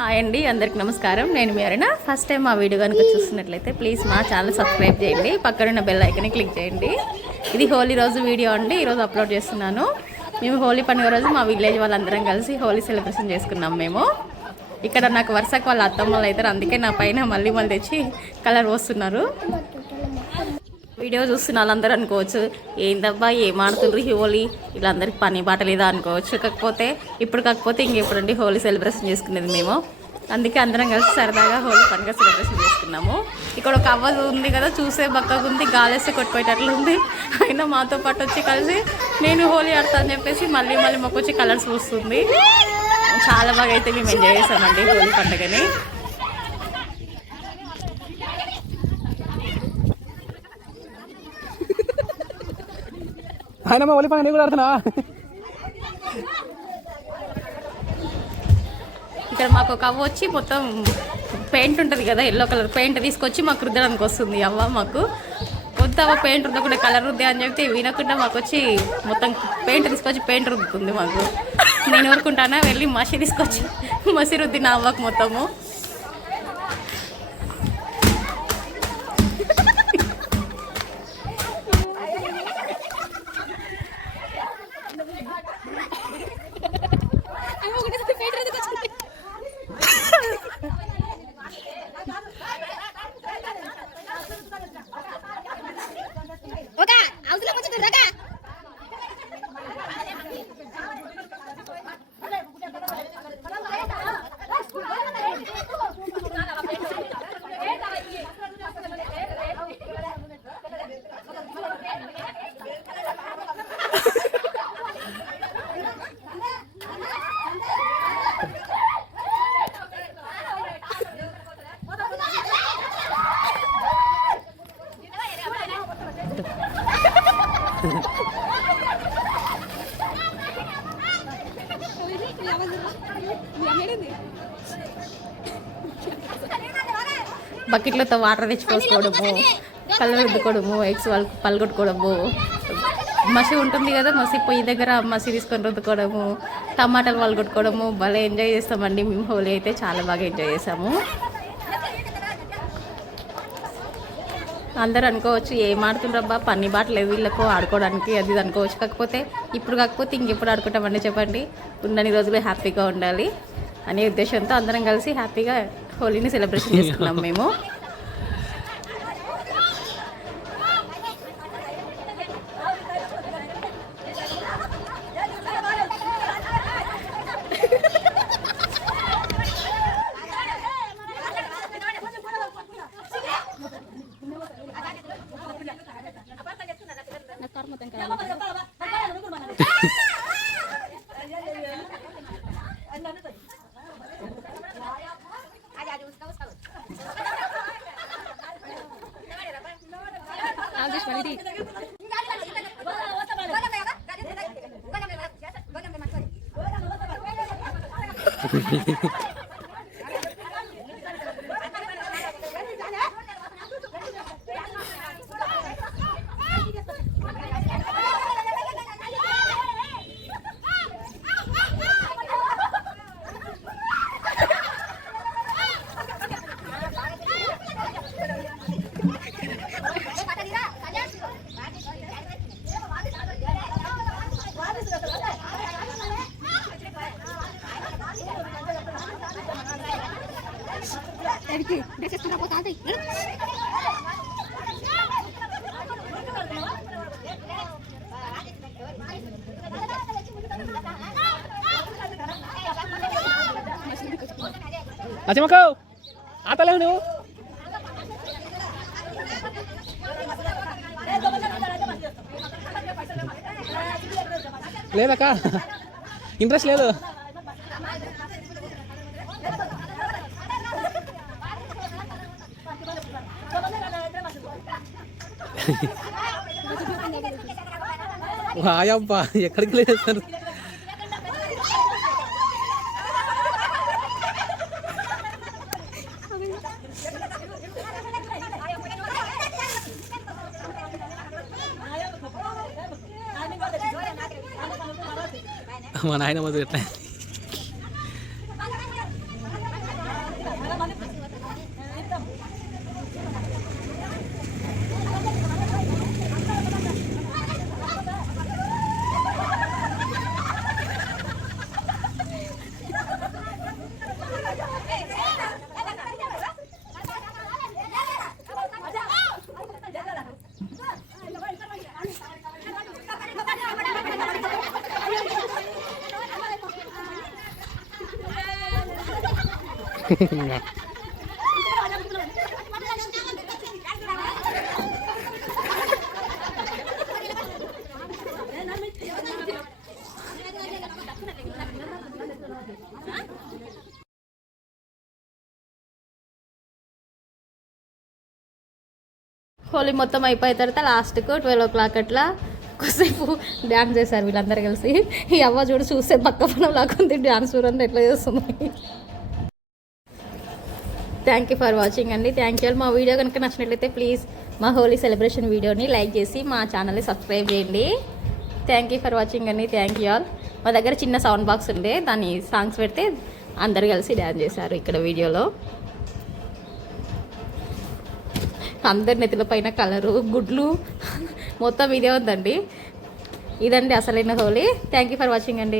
Hi అండి, అందరికి నమస్కారం. నేను మీ అరుణ. ఫస్ట్ టైం మా వీడియో కనుక చూస్తున్నట్లయితే ప్లీజ్ మా ఛానల్ సబ్స్క్రైబ్ చేయండి, పక్కనున్న బెల్ ఐకాన్ని క్లిక్ చేయండి. ఇది హోలీ రోజు వీడియో అండి, ఈరోజు అప్లోడ్ చేస్తున్నాను. మేము హోలీ పండుగ రోజు మా విలేజ్ వాళ్ళందరం కలిసి హోలీ సెలబ్రేషన్ చేసుకున్నాం. మేము ఇక్కడ నాకు వరుసకు వాళ్ళ అత్తమ్మలు అవుతారు, అందుకే నా పైన మళ్ళీ తెచ్చి కలర్ పోస్తున్నారు. వీడియో చూస్తున్న వాళ్ళందరూ అనుకోవచ్చు, ఏందబ్బా ఏం ఆడుతుండ్రు హోలీ, వీళ్ళందరికీ పని బాట లేదా అనుకోవచ్చు. కాకపోతే ఇంకెప్పుడండి హోలీ సెలబ్రేషన్ చేసుకునేది మేము. అందుకే అందరం కలిసి సరదాగా హోలీ పండుగ సెలబ్రేషన్ చేసుకున్నాము. ఇక్కడ ఒక అవ్వ ఉంది కదా, చూసే బక్కగా ఉంది, గాలేస్తే కొట్టుపోయేటట్లు ఉంది. అయినా మాతో పాటు వచ్చి కలిసి నేను హోలీ ఆడతా అని చెప్పేసి మళ్ళీ మాకు వచ్చి కలర్స్ వస్తుంది. చాలా బాగా అయితే మేము ఎంజాయ్ చేసామండి హోలీ పండుగని. ఆయన మా ఒలి పని కూడా ఆడుతున్నా. ఇక్కడ మాకు ఒక అవ్వ వచ్చి మొత్తం పెయింట్ ఉంటుంది కదా, ఎల్లో కలర్ పెయింట్ తీసుకొచ్చి మాకు రుద్దడానికి వస్తుంది. అవ్వ మాకు వద్దు అవ్వ పెయింట్ రుద్దకుండా కలర్ రుద్దే అని చెప్తే వినకుండా మాకు వచ్చి మొత్తం పెయింట్ తీసుకొచ్చి పెయింట్ రుద్దుతుంది మాకు. నేను ఊరుకుంటానా, వెళ్ళి మసి తీసుకొచ్చి మసి రుద్దిన అవ్వకు మొత్తము. బకెట్లతో వాటర్ తెచ్చుకోవడము, కళ్ళు రుద్దుకోవడము, ఎగ్స్ వాళ్ళకి పలుగొట్టుకోవడము, మసి ఉంటుంది కదా, మసి పొయ్యి దగ్గర మసి తీసుకొని రుద్దుకోవడము, టమాటాలు పలుగొట్టుకోవడము, భలే ఎంజాయ్ చేస్తామండి మేము. హోలీ అయితే చాలా బాగా ఎంజాయ్ చేసాము. అందరూ అనుకోవచ్చు ఏం ఆడుతుండ్రబ్బా పని బాటలేదు వీళ్ళకు ఆడుకోవడానికి అది అనుకోవచ్చు. కాకపోతే ఇంకెప్పుడు ఆడుకుంటామండి చెప్పండి. ఉన్నన్ని రోజులు హ్యాపీగా ఉండాలి అనే ఉద్దేశంతో అందరం కలిసి హ్యాపీగా హోలీని సెలబ్రేషన్ చేసుకున్నాం మేము. అచ్చమ్మకో ఆటలేవు నువ్వు. లేదక్క ఇంట్రెస్ట్ లేదు. వాయబ్బా ఎక్కడికి లేదు సార్. మా నాయన మొదలు ఎట్లా హోలీ మొత్తం అయిపోయిన తర్వాత లాస్ట్కు 12 o'clock అట్లా కొద్దిసేపు డ్యాన్స్ చేశారు వీళ్ళందరూ కలిసి. ఈ అవ్వ చూడు చూస్తే పక్క పనం లాగుంది, డ్యాన్స్ చూడండి ఎట్లా చేస్తుంది. థ్యాంక్ యూ ఫర్ వాచింగ్ అండి. Thank you. మా వీడియో కనుక నచ్చినట్లయితే ప్లీజ్ మా హోలీ సెలబ్రేషన్ వీడియోని లైక్ చేసి మా ఛానల్ని సబ్స్క్రైబ్ చేయండి. థ్యాంక్ యూ ఫర్ వాచింగ్ అండి. Thank you all. మా దగ్గర చిన్న సౌండ్ బాక్స్ ఉండే, దాన్ని సాంగ్స్ పెడితే అందరు కలిసి డ్యాన్స్ చేశారు ఇక్కడ వీడియోలో. అందరి నెత్తుల పైన కలరు, గుడ్లు మొత్తం ఇదే ఉందండి. ఇదండి అసలైన Holi. Thank you for watching అండి.